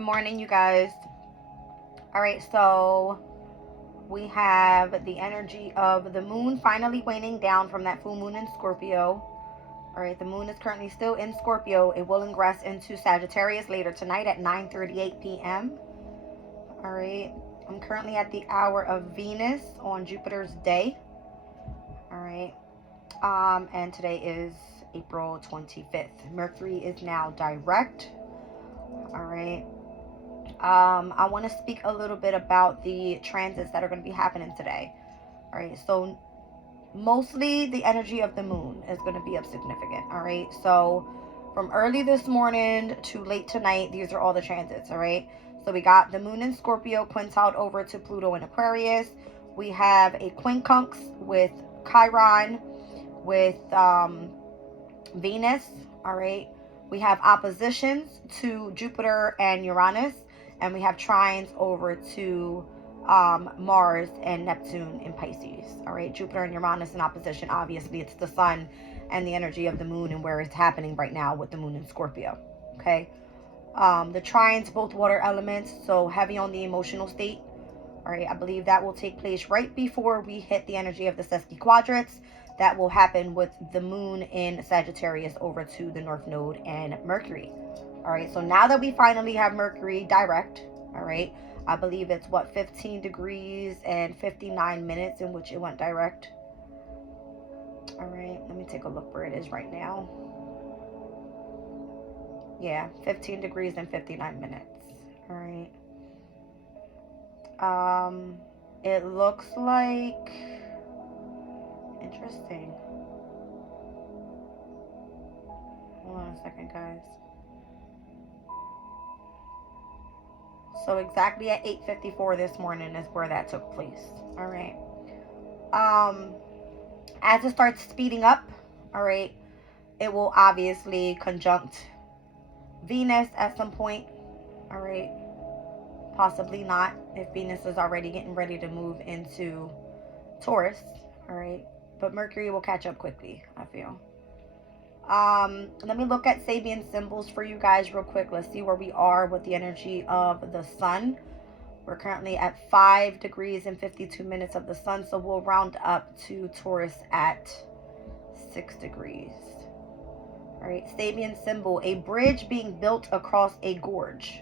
Good morning, you guys. All right, so we have the energy of the moon finally waning down from that full moon in Scorpio. All right, the moon is currently still in Scorpio. It will ingress into Sagittarius later tonight at 9:38 p.m. All right, I'm currently at the hour of Venus on Jupiter's day. All right, and today is April 25th. Mercury is now direct. All right. I want to speak a little bit about the transits that are going to be happening today. All right, so mostly the energy of the moon is going to be of significant. All right, so from early this morning to late tonight, these are all the transits. All right, so we got the moon in Scorpio quintiled over to Pluto in Aquarius. We have a quincunx with Chiron, with Venus. All right, we have oppositions to Jupiter and Uranus, and we have trines over to Mars and Neptune in Pisces. All right, Jupiter and Uranus in opposition. Obviously, it's the sun and the energy of the moon and where it's happening right now with the moon in Scorpio. Okay, the trines, both water elements, so heavy on the emotional state. All right, I believe that will take place right before we hit the energy of the sesquiquadrats. That will happen with the moon in Sagittarius over to the North Node and Mercury. All right, so now that we finally have Mercury direct, all right, I believe it's 15 degrees and 59 minutes in which it went direct. All right, let me take a look where it is right now. Yeah, 15 degrees and 59 minutes. All right. It looks like, interesting. Hold on a second, guys. So exactly at 8:54 this morning is where that took place. All right. As it starts speeding up, all right, it will obviously conjunct Venus at some point. All right. Possibly not if Venus is already getting ready to move into Taurus. All right. But Mercury will catch up quickly, I feel. Let me look at Sabian symbols for you guys real quick. Let's see where we are with the energy of the sun. We're currently at 5 degrees and 52 minutes of the sun, so we'll round up to Taurus at 6 degrees. All right, Sabian symbol, a bridge being built across a gorge.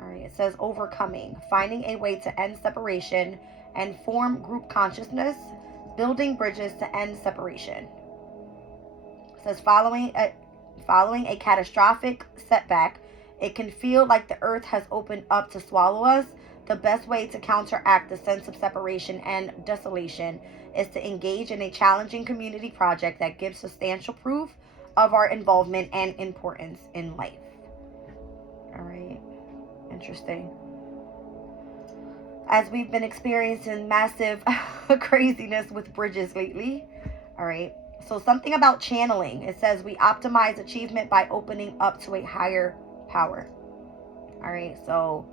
All right, it says overcoming, finding a way to end separation and form group consciousness, building bridges to end separation. It says following a catastrophic setback, it can feel like the earth has opened up to swallow us. The best way to counteract the sense of separation and desolation is to engage in a challenging community project that gives substantial proof of our involvement and importance in life. All right, interesting. As we've been experiencing massive craziness with bridges lately. All right, so something about channeling. It says we optimize achievement by opening up to a higher power. All right, so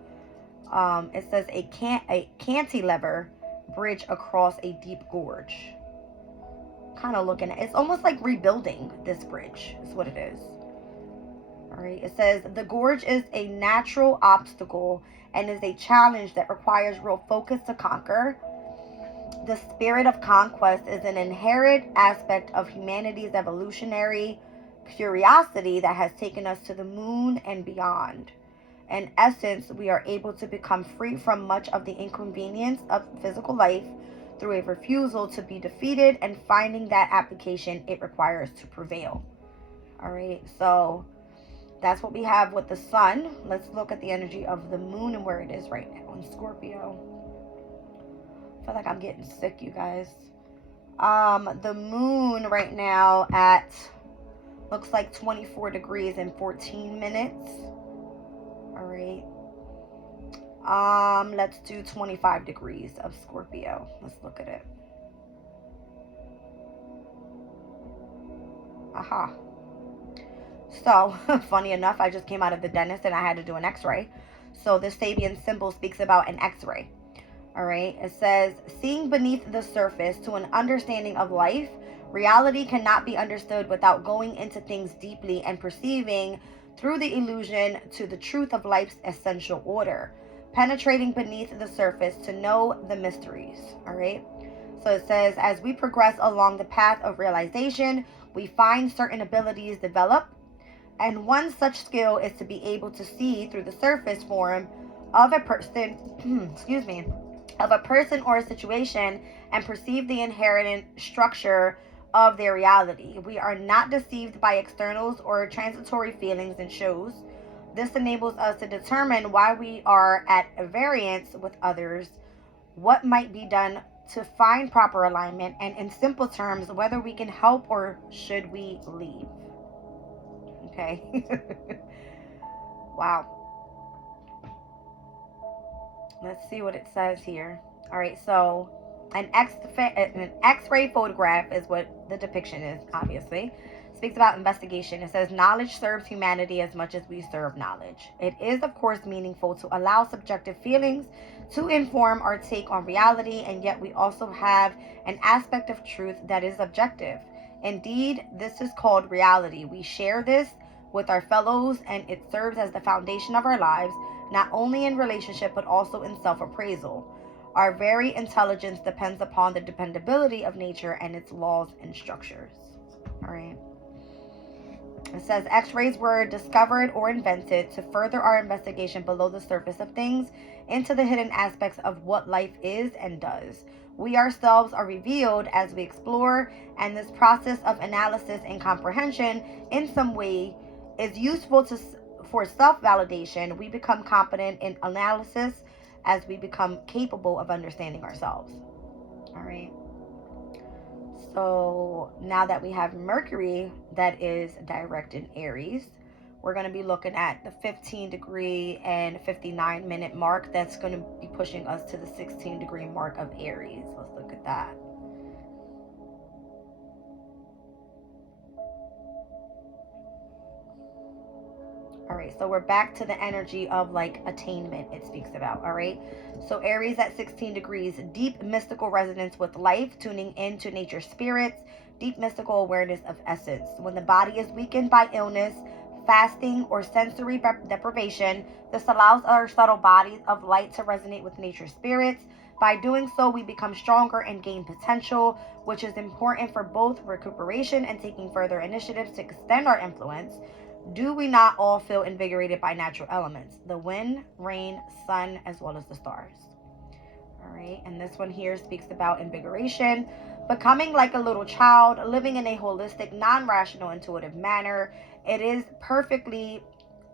it says a cantilever bridge across a deep gorge. Kind of looking at it's almost like rebuilding this bridge is what it is. All right, it says the gorge is a natural obstacle and is a challenge that requires real focus to conquer. The spirit of conquest is an inherent aspect of humanity's evolutionary curiosity that has taken us to the moon and beyond. In essence, we are able to become free from much of the inconvenience of physical life through a refusal to be defeated and finding that application it requires to prevail. All right, so that's what we have with the sun. Let's look at the energy of the moon and where it is right now in Scorpio. I feel like I'm getting sick, you guys. The moon right now at looks like 24 degrees and 14 minutes. All right. Let's do 25 degrees of Scorpio. Let's look at it. Aha. So, funny enough, I just came out of the dentist and I had to do an x-ray. So this Sabian symbol speaks about an x-ray. All right. It says, seeing beneath the surface to an understanding of life, reality cannot be understood without going into things deeply and perceiving through the illusion to the truth of life's essential order, penetrating beneath the surface to know the mysteries. All right. So it says, as we progress along the path of realization, we find certain abilities develop. And one such skill is to be able to see through the surface form of a person, excuse me, of a person or a situation and perceive the inherent structure of their reality. We are not deceived by externals or transitory feelings and shows. This enables us to determine why we are at variance with others, what might be done to find proper alignment, and in simple terms, whether we can help or should we leave. Okay. Wow. Let's see what it says here. All right, so an X-ray photograph is what the depiction is, obviously. Speaks about investigation. It says, knowledge serves humanity as much as we serve knowledge. It is, of course, meaningful to allow subjective feelings to inform our take on reality, and yet we also have an aspect of truth that is objective. Indeed, this is called reality. We share this with our fellows, and it serves as the foundation of our lives, not only in relationship, but also in self-appraisal. Our very intelligence depends upon the dependability of nature and its laws and structures. All right. It says X-rays were discovered or invented to further our investigation below the surface of things into the hidden aspects of what life is and does. We ourselves are revealed as we explore, and this process of analysis and comprehension in some way is useful for self-validation. We become competent in analysis as we become capable of understanding ourselves. All right. So now that we have Mercury that is direct in Aries, we're going to be looking at the 15-degree and 59-minute mark. That's going to be pushing us to the 16-degree mark of Aries. Let's look at that. All right, so we're back to the energy of like attainment it speaks about. All right, so Aries at 16 degrees, deep mystical resonance with life, tuning into nature's spirits, deep mystical awareness of essence. When the body is weakened by illness, fasting, or sensory deprivation, this allows our subtle bodies of light to resonate with nature's spirits. By doing so, we become stronger and gain potential, which is important for both recuperation and taking further initiatives to extend our influence. Do we not all feel invigorated by natural elements? The wind, rain, sun, as well as the stars. All right, and this one here speaks about invigoration, becoming like a little child, living in a holistic, non-rational, intuitive manner. It is perfectly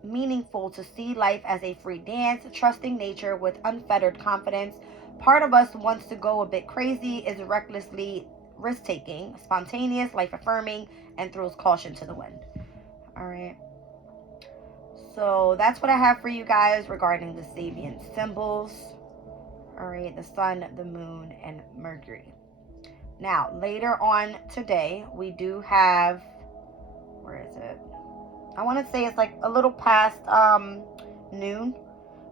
meaningful to see life as a free dance, trusting nature with unfettered confidence. Part of us wants to go a bit crazy, is recklessly risk-taking, spontaneous, life-affirming, and throws caution to the wind. All right. So that's what I have for you guys regarding the Sabian symbols. All right. The sun, the moon, and Mercury. Now, later on today, we do have, where is it? I want to say it's like a little past noon,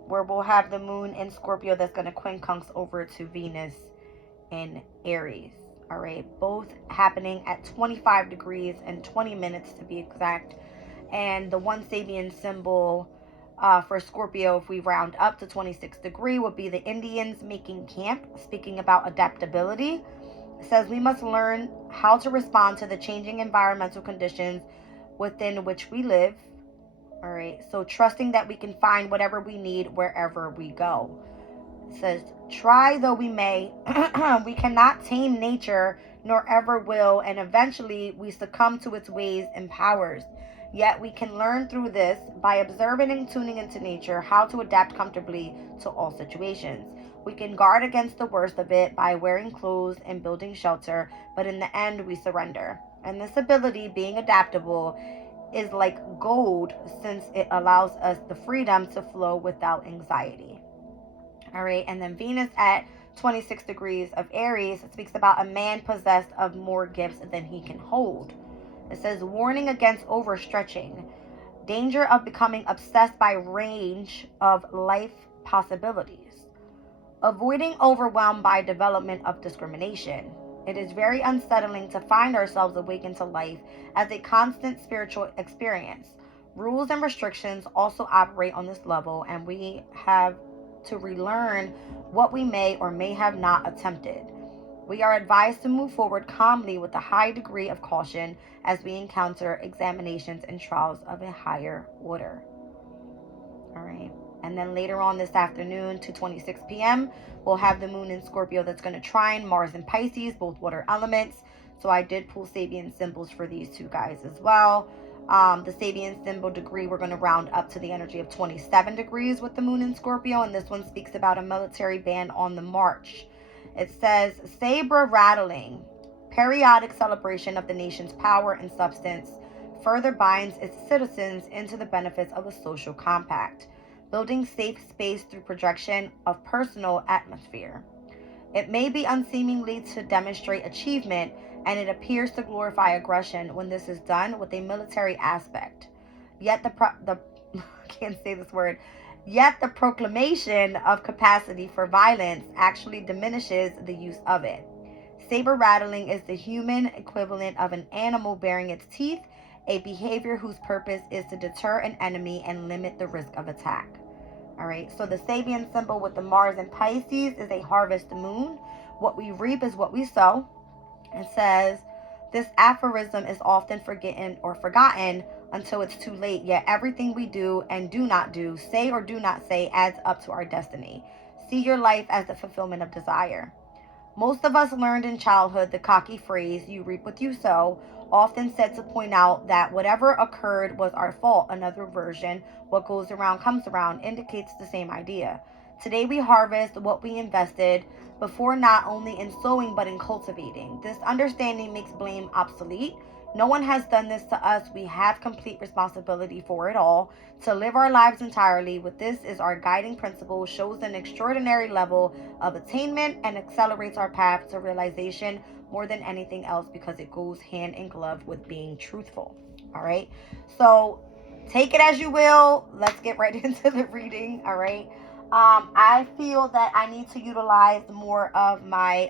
where we'll have the moon in Scorpio that's going to quincunx over to Venus in Aries. All right. Both happening at 25 degrees and 20 minutes to be exact. And the one Sabian symbol for Scorpio, if we round up to 26 degree, would be the Indians making camp, speaking about adaptability. It says we must learn how to respond to the changing environmental conditions within which we live. All right, so trusting that we can find whatever we need wherever we go. It says, try though we may, we cannot tame nature, nor ever will, and eventually we succumb to its ways and powers. Yet we can learn through this, by observing and tuning into nature, how to adapt comfortably to all situations. We can guard against the worst of it by wearing clothes and building shelter, but in the end we surrender. And this ability, being adaptable, is like gold, since it allows us the freedom to flow without anxiety. All right, and then Venus at 26 degrees of Aries speaks about a man possessed of more gifts than he can hold. It says, warning against overstretching, danger of becoming obsessed by range of life possibilities, avoiding overwhelm by development of discrimination. It is very unsettling to find ourselves awakened to life as a constant spiritual experience. Rules and restrictions also operate on this level, and we have to relearn what we may or may have not attempted. We are advised to move forward calmly with a high degree of caution as we encounter examinations and trials of a higher order. All right. And then later on this afternoon, 2:26 p.m., we'll have the moon in Scorpio that's going to trine Mars and Pisces, both water elements. So I did pull Sabian symbols for these two guys as well. The Sabian symbol degree, we're going to round up to the energy of 27 degrees with the moon in Scorpio. And this one speaks about a military band on the march. It says, saber rattling, periodic celebration of the nation's power and substance, further binds its citizens into the benefits of a social compact, building safe space through projection of personal atmosphere. It may be unseemly to demonstrate achievement, and it appears to glorify aggression when this is done with a military aspect. Yet I can't say this word. Yet the proclamation of capacity for violence actually diminishes the use of it. Saber rattling is the human equivalent of an animal baring its teeth, a behavior whose purpose is to deter an enemy and limit the risk of attack. All right, so the Sabian symbol with the Mars and Pisces is a harvest moon. What we reap is what we sow. It says, this aphorism is often forgotten until it's too late, yet everything we do and do not do, say or do not say, adds up to our destiny. See your life as the fulfillment of desire. Most of us learned in childhood the cocky phrase, you reap what you sow, often said to point out that whatever occurred was our fault. Another version, what goes around comes around, indicates the same idea. Today we harvest what we invested before, not only in sowing but in cultivating. This understanding makes blame obsolete. No one has done this to us. We have complete responsibility for it all, to live our lives entirely with this as our guiding principle, shows an extraordinary level of attainment and accelerates our path to realization more than anything else, because it goes hand in glove with being truthful. All right, so take it as you will. Let's get right into the reading. All right, I feel that I need to utilize more of my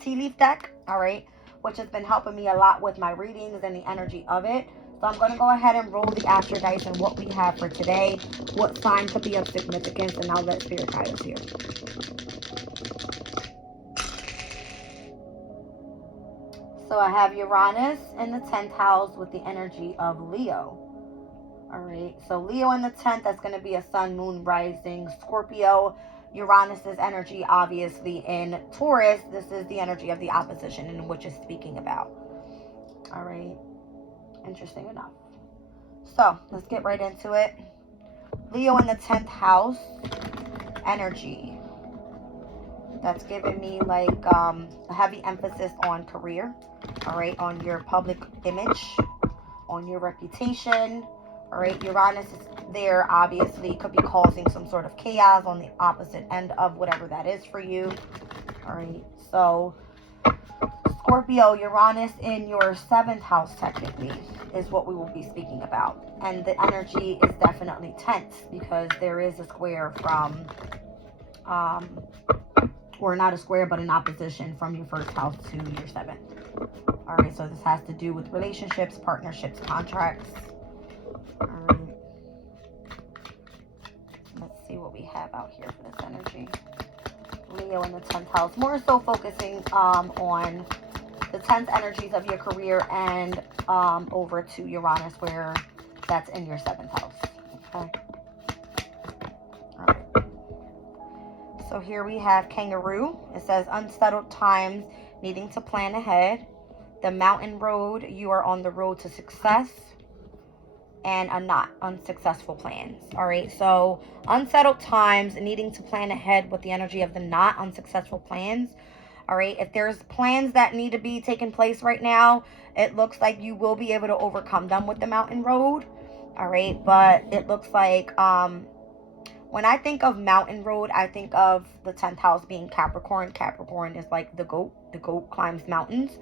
tea leaf deck. All right, which has been helping me a lot with my readings and the energy of it. So I'm going to go ahead and roll the astro dice and what we have for today, what sign could be of significance, and I'll let Spirit guide us here. So I have Uranus in the 10th house with the energy of Leo. All right, so Leo in the 10th, that's going to be a sun, moon, rising, Scorpio. Uranus's energy, obviously, in Taurus. This is the energy of the opposition, in which it's speaking about. All right, interesting enough. So let's get right into it. Leo in the 10th house energy. That's giving me like a heavy emphasis on career. All right, on your public image, on your reputation. All right, Uranus is there, obviously, could be causing some sort of chaos on the opposite end of whatever that is for you. All right, so Scorpio, Uranus in your 7th house, technically, is what we will be speaking about. And the energy is definitely tense because there is a square from, or not a square, but an opposition from your 1st house to your 7th. All right, so this has to do with relationships, partnerships, contracts. All right. Let's see what we have out here for this energy. Leo in the 10th house. More so focusing on the 10th energies of your career and over to Uranus, where that's in your 7th house. Okay. All right. So here we have Kangaroo. It says unsettled times, needing to plan ahead. The mountain road, you are on the road to success. And a not unsuccessful plans. All right, so unsettled times, needing to plan ahead with the energy of the not unsuccessful plans. All right, if there's plans that need to be taking place right now, it looks like you will be able to overcome them with the mountain road. All right, but it looks like when I think of mountain road, I think of the 10th house being Capricorn. Capricorn is like the goat. The goat climbs mountains.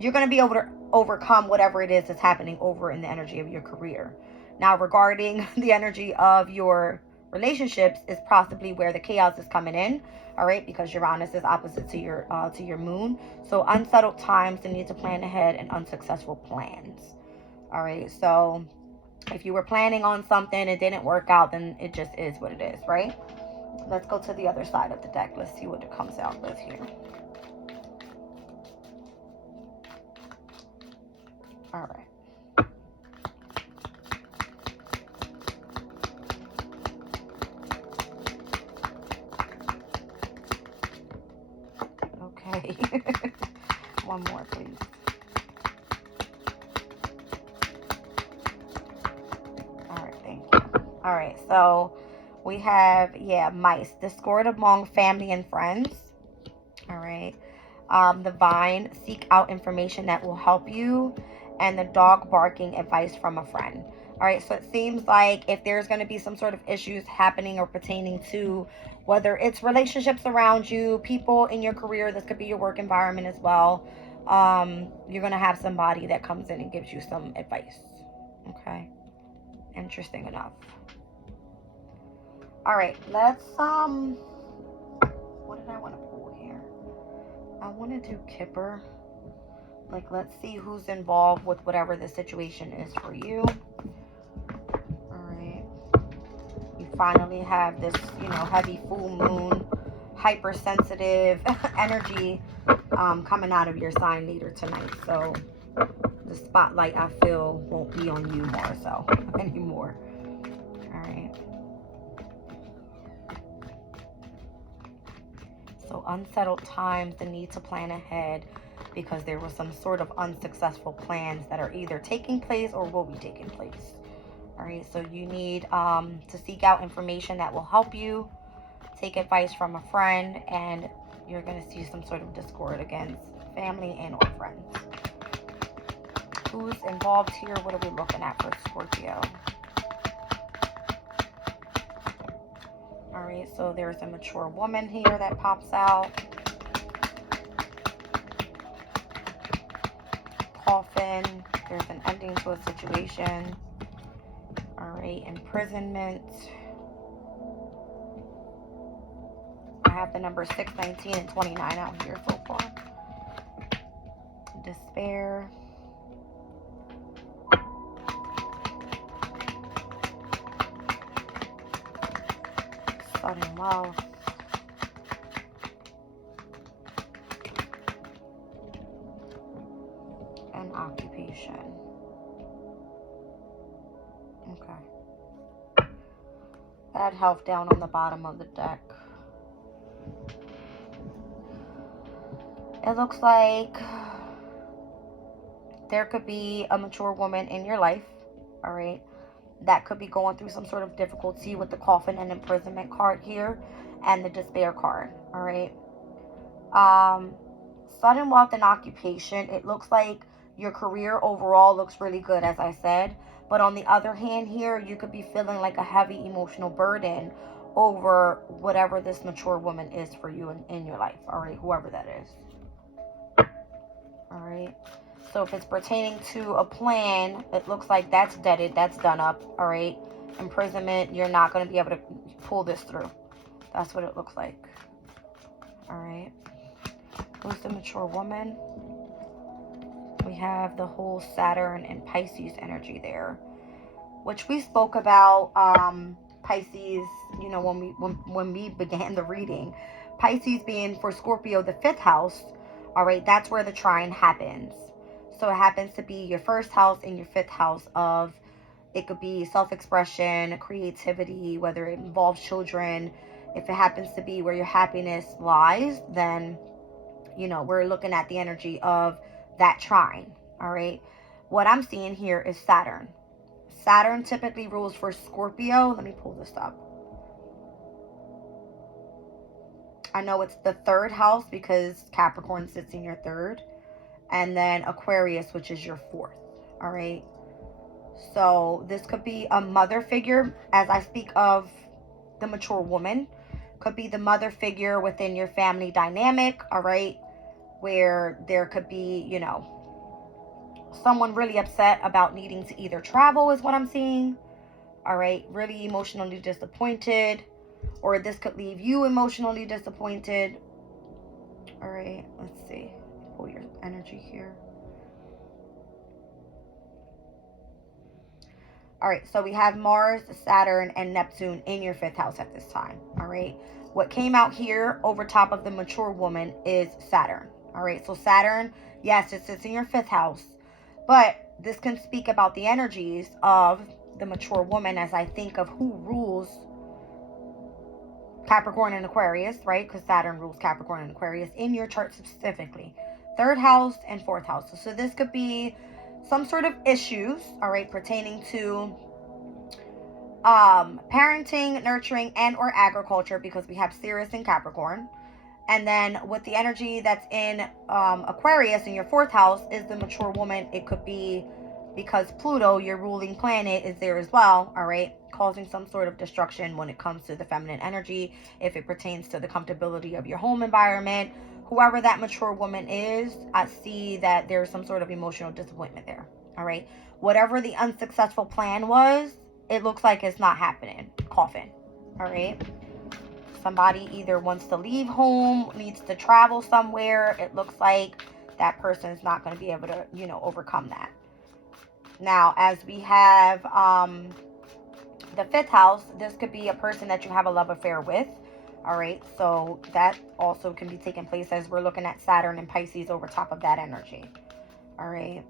You're going to be able to overcome whatever it is that's happening over in the energy of your career. Now, regarding the energy of your relationships is possibly where the chaos is coming in. All right, because Uranus is opposite to your moon. So unsettled times, the need to plan ahead, and unsuccessful plans. All right, so If you were planning on something, it didn't work out, then it just is what it is, right? Let's go to the other side of the deck. Let's see what it comes out with here. All right. Okay. One more, please. All right, thank you. All right, so we have, mice. Discord among family and friends. All right. The vine, seek out information that will help you. And the dog barking, advice from a friend. All right, so it seems like if there's going to be some sort of issues happening or pertaining to whether it's relationships around you, people in your career, this could be your work environment as well. You're going to have somebody that comes in and gives you some advice. Okay. Interesting enough. All right, let's, what did I want to pull here? I want to do Kipper. Like, let's see who's involved with whatever the situation is for you. All right. You finally have this, heavy full moon, hypersensitive energy coming out of your sign leader tonight. So the spotlight, I feel, won't be on you more so anymore. All right. So unsettled times, the need to plan ahead because there were some sort of unsuccessful plans that are either taking place or will be taking place. All right, so you need to seek out information that will help you, take advice from a friend, and you're going to see some sort of discord against family and or friends. Who's involved here? What are we looking at for Scorpio? All right, so there's a mature woman here that pops out. Coffin. There's an ending to a situation. All right, imprisonment. I have the number 6, 19, and 29 out here so far. Despair. Sudden love. And occupation. Okay. Bad health down on the bottom of the deck. It looks like there could be a mature woman in your life, all right, that could be going through some sort of difficulty with the coffin and imprisonment card here and the despair card, all right. Sudden wealth and occupation. It looks like your career overall looks really good, as I said. But on the other hand here, you could be feeling like a heavy emotional burden over whatever this mature woman is for you in your life, all right, whoever that is. All right. So if it's pertaining to a plan, it looks like that's deaded, that's done up, all right. Imprisonment, you're not going to be able to pull this through. That's what it looks like. All right. Who's the mature woman? We have the whole Saturn and Pisces energy there, which we spoke about Pisces, when we began the reading. Pisces being for Scorpio the 5th house, all right, that's where the trine happens. So it happens to be your 1st house and your 5th house of, it could be self-expression, creativity, whether it involves children. If it happens to be where your happiness lies, then, we're looking at the energy of that trine, all right? What I'm seeing here is Saturn. Saturn typically rules for Scorpio. Let me pull this up. I know it's the 3rd house because Capricorn sits in your 3rd. And then Aquarius, which is your 4th, all right? So this could be a mother figure, as I speak of the mature woman. Could be the mother figure within your family dynamic, all right? Where there could be, someone really upset about needing to either travel is what I'm seeing, all right? Really emotionally disappointed, or this could leave you emotionally disappointed. All right, let's see. Pull your energy here. All right, so we have Mars, Saturn, and Neptune in your 5th house at this time. All right, what came out here over top of the mature woman is Saturn. All right, so Saturn, yes, it sits in your 5th house, but this can speak about the energies of the mature woman as I think of who rules Capricorn and Aquarius, right? Because Saturn rules Capricorn and Aquarius in your chart specifically. 3rd house and 4th house. So this could be some sort of issues, all right, pertaining to parenting, nurturing, and or agriculture, because we have Sirius in Capricorn. And then with the energy that's in Aquarius in your 4th house is the mature woman. It could be because Pluto, your ruling planet, is there as well, all right, causing some sort of destruction when it comes to the feminine energy, if it pertains to the comfortability of your home environment. Whoever that mature woman is, I see that there's some sort of emotional disappointment there, all right? Whatever the unsuccessful plan was, it looks like it's not happening. Coffin, all right? Somebody either wants to leave home, needs to travel somewhere. It looks like that person's not going to be able to, you know, overcome that. Now, as we have the 5th house, this could be a person that you have a love affair with. All right, so that also can be taking place as we're looking at Saturn and Pisces over top of that energy. All right,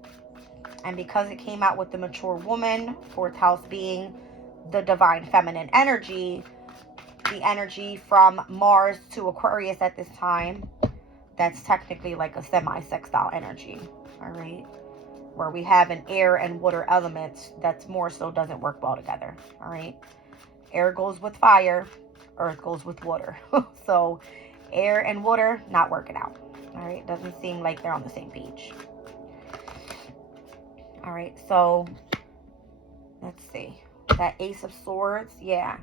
and because it came out with the mature woman, 4th house being the divine feminine energy, the energy from Mars to Aquarius at this time, that's technically like a semi-sextile energy. All right, where we have an air and water element that's more so doesn't work well together. All right, air goes with fire, earth goes with water. So air and water not working out. All right, doesn't seem like they're on the same page. All right, so let's see, that Ace of Swords, yeah,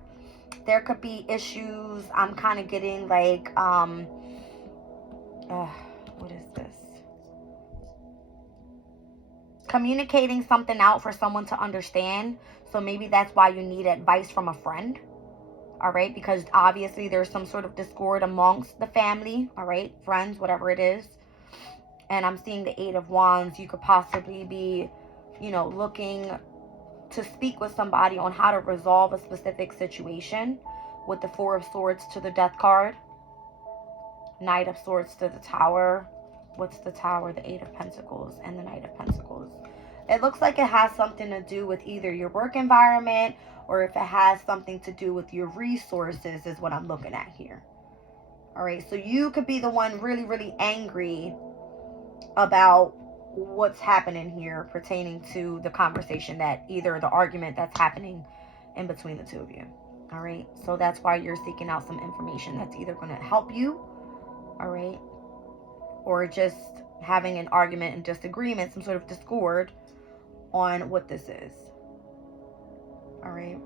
there could be issues. I'm kind of getting like what is this, communicating something out for someone to understand. So maybe that's why you need advice from a friend. All right, because obviously there's some sort of discord amongst the family, all right, friends, whatever it is. And I'm seeing the 8 of Wands. You could possibly be, you know, looking to speak with somebody on how to resolve a specific situation, with the 4 of Swords to the Death card, Knight of Swords to the Tower. What's the Tower? The 8 of Pentacles and the Knight of Pentacles. It looks like it has something to do with either your work environment, or if it has something to do with your resources is what I'm looking at here. All right, so you could be the one really, really angry about what's happening here pertaining to the conversation, that either the argument that's happening in between the two of you. All right, so that's why you're seeking out some information that's either going to help you, all right, or just having an argument and disagreement, some sort of discord on what this is. All right,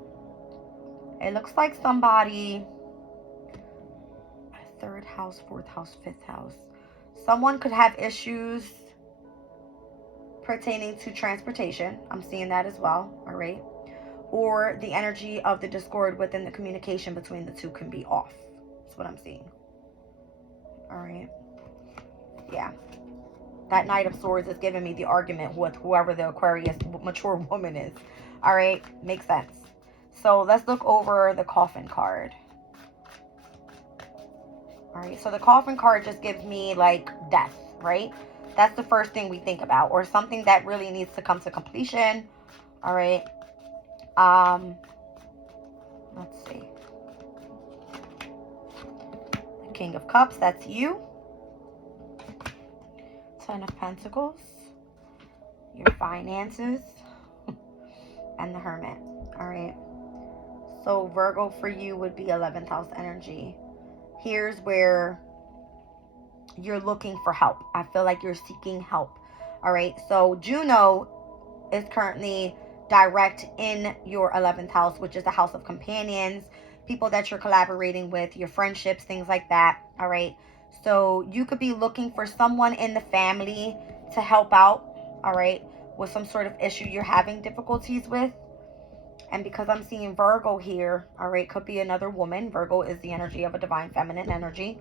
it looks like somebody, 3rd house, 4th house, 5th house, someone could have issues pertaining to transportation. I'm seeing that as well. All right, or the energy of the discord within the communication between the two can be off. That's what I'm seeing. All right, yeah, that Knight of Swords is giving me the argument with whoever the Aquarius mature woman is. All right, makes sense. So let's look over the Coffin card. All right, so the Coffin card just gives me like death, right? That's the first thing we think about, or something that really needs to come to completion. All right, let's see, the King of Cups, that's you. 10 of Pentacles, your finances, and the Hermit. All right, so Virgo for you would be 11th house energy. Here's where you're looking for help. I feel like you're seeking help. All right, so Juno is currently direct in your 11th house, which is the house of companions, people that you're collaborating with, your friendships, things like that. All right, so you could be looking for someone in the family to help out, all right, with some sort of issue you're having difficulties with. And because I'm seeing Virgo here, all right, could be another woman. Virgo is the energy of a divine feminine energy.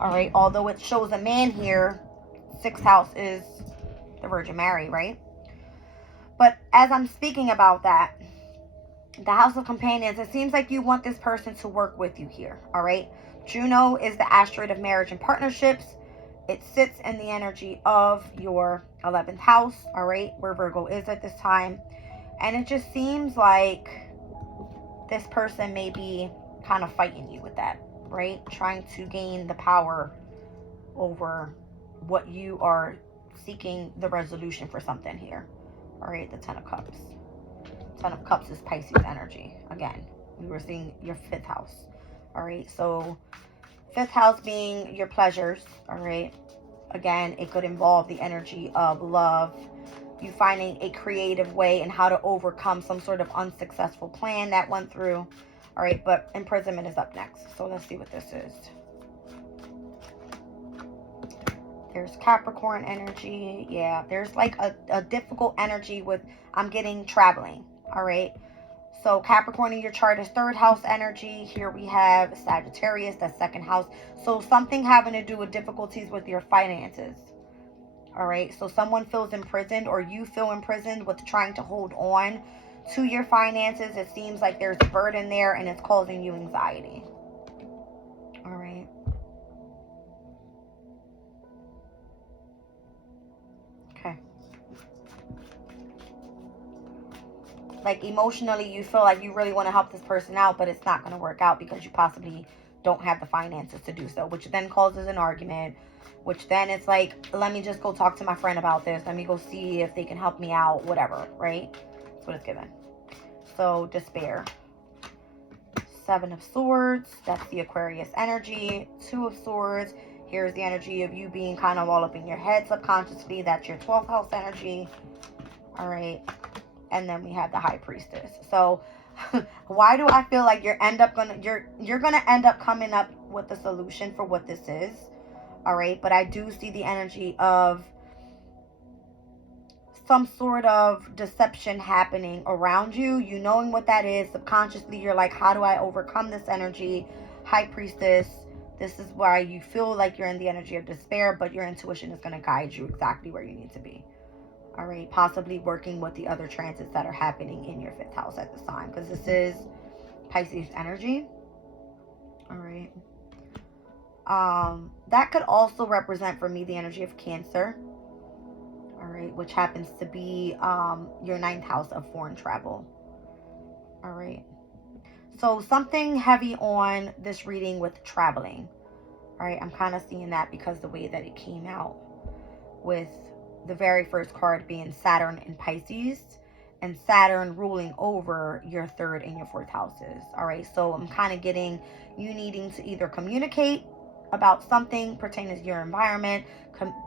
All right, although it shows a man here, 6th house is the Virgin Mary, right? But as I'm speaking about that, The House of Companions, it seems like you want this person to work with you here, all right? Juno is the asteroid of marriage and partnerships. It sits in the energy of your 11th house, all right, where Virgo is at this time. And it just seems like this person may be kind of fighting you with that, right? Trying to gain the power over what you are seeking the resolution for something here. All right, the Ten of Cups. Ten of Cups is Pisces energy. Again, we were seeing your 5th house. All right, so 5th house being your pleasures. All right, again, it could involve the energy of love, you finding a creative way in how to overcome some sort of unsuccessful plan that went through. All right, but imprisonment is up next. So let's see what this is. There's Capricorn energy. Yeah, there's like a difficult energy with, I'm getting traveling. All right. So Capricorn in your chart is 3rd house energy. Here we have Sagittarius, that's 2nd house. So something having to do with difficulties with your finances. All right. So someone feels imprisoned, or you feel imprisoned with trying to hold on to your finances. It seems like there's a burden there and it's causing you anxiety. All right. Okay. Like emotionally, you feel like you really want to help this person out, but it's not going to work out because you possibly don't have the finances to do so, which then causes an argument, which then it's like, let me just go talk to my friend about this. Let me go see if they can help me out, whatever, right? That's what it's given. So despair. 7 of Swords, that's the Aquarius energy. 2 of Swords, here's the energy of you being kind of all up in your head subconsciously. That's your 12th house energy. All right. And then we have the High Priestess. So why do I feel like you're gonna end up coming up with a solution for what this is? All right, but I do see the energy of some sort of deception happening around you. You knowing what that is subconsciously, you're like, how do I overcome this energy? High Priestess. This is why you feel like you're in the energy of despair, but your intuition is going to guide you exactly where you need to be. All right, possibly working with the other transits that are happening in your 5th house at this time, because this is Pisces energy. All right. That could also represent for me the energy of Cancer. All right, which happens to be your 9th house of foreign travel. All right. So something heavy on this reading with traveling. All right, I'm kind of seeing that because the way that it came out with the very first card being Saturn in Pisces, and Saturn ruling over your 3rd and your 4th houses. All right, so I'm kind of getting you needing to either communicate about something pertaining to your environment,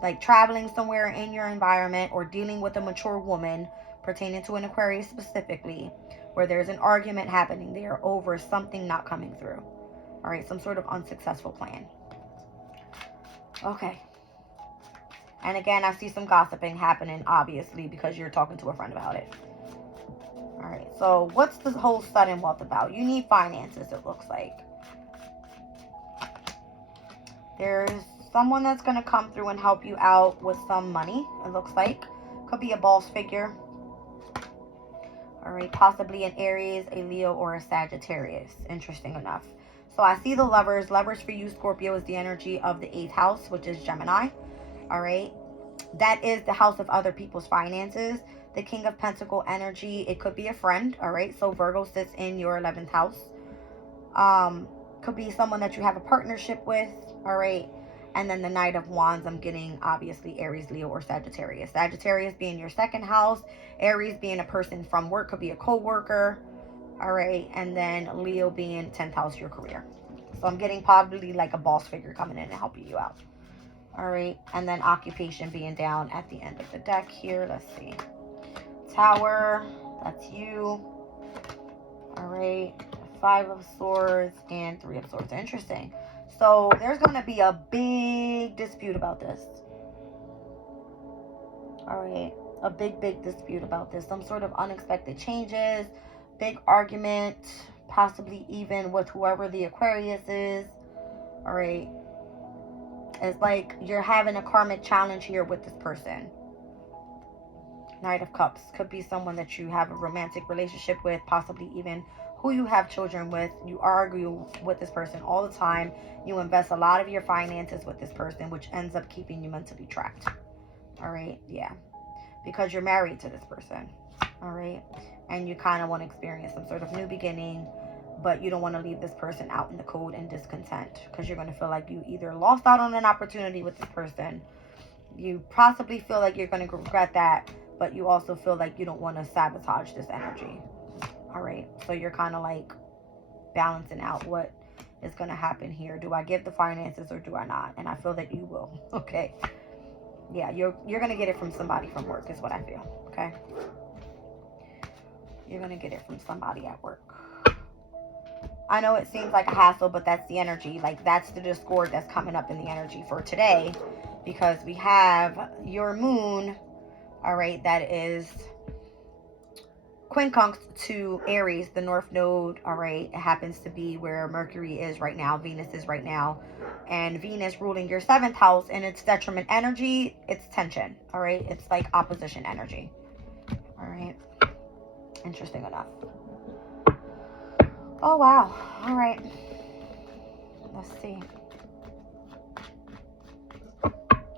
like traveling somewhere in your environment, or dealing with a mature woman pertaining to an Aquarius specifically, where there's an argument happening there over something not coming through. All right, some sort of unsuccessful plan. Okay. And again, I see some gossiping happening, obviously, because you're talking to a friend about it. All right, so what's this whole sudden wealth about? You need finances, it looks like. There's someone that's going to come through and help you out with some money, it looks like. Could be a boss figure. All right, possibly an Aries, a Leo, or a Sagittarius. Interesting enough. So I see the Lovers. Lovers for you, Scorpio, is the energy of the 8th house, which is Gemini. All right. That is the house of other people's finances. The King of Pentacle energy, it could be a friend. All right. So Virgo sits in your 11th house. Could be someone that you have a partnership with. All right. And then the Knight of Wands, I'm getting obviously Aries, Leo, or Sagittarius. Sagittarius being your 2nd house. Aries being a person from work, could be a co-worker. All right. And then Leo being 10th house, your career. So I'm getting probably like a boss figure coming in and helping you out. All right. And then occupation being down at the end of the deck here. Let's see. Tower. That's you. All right. 5 of Swords and 3 of Swords. Interesting. So there's going to be a big dispute about this. All right. A big dispute about this. Some sort of unexpected changes. Big argument. Possibly even with whoever the Aquarius is. All right. It's like you're having a karmic challenge here with this person. Knight of Cups could be someone that you have a romantic relationship with, possibly even who you have children with. You argue with this person all the time. You invest a lot of your finances with this person, which ends up keeping you mentally trapped. All right, yeah, because you're married to this person. All right, and you kind of want to experience some sort of new beginning, but you don't want to leave this person out in the cold and discontent, because you're going to feel like you either lost out on an opportunity with this person. You possibly feel like you're going to regret that, but you also feel like you don't want to sabotage this energy. All right, so you're kind of like balancing out what is going to happen here. Do I give the finances or do I not? And I feel that you will. Okay, yeah, you're going to get it from somebody from work is what I feel. Okay, you're going to get it from somebody at work. I know it seems like a hassle, but that's the energy. Like, that's the discord that's coming up in the energy for today, because we have your moon, all right, that is quincunx to Aries, the north node. All right, it happens to be where Mercury is right now, Venus is right now, and Venus ruling your 7th house, and it's detriment energy. It's tension. All right, it's like opposition energy. All right, interesting enough. Oh wow. All right, let's see.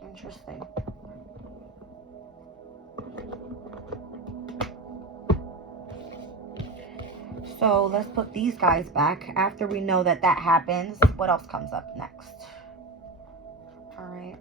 Interesting. So let's put these guys back. After we know that that happens, what else comes up next? All right.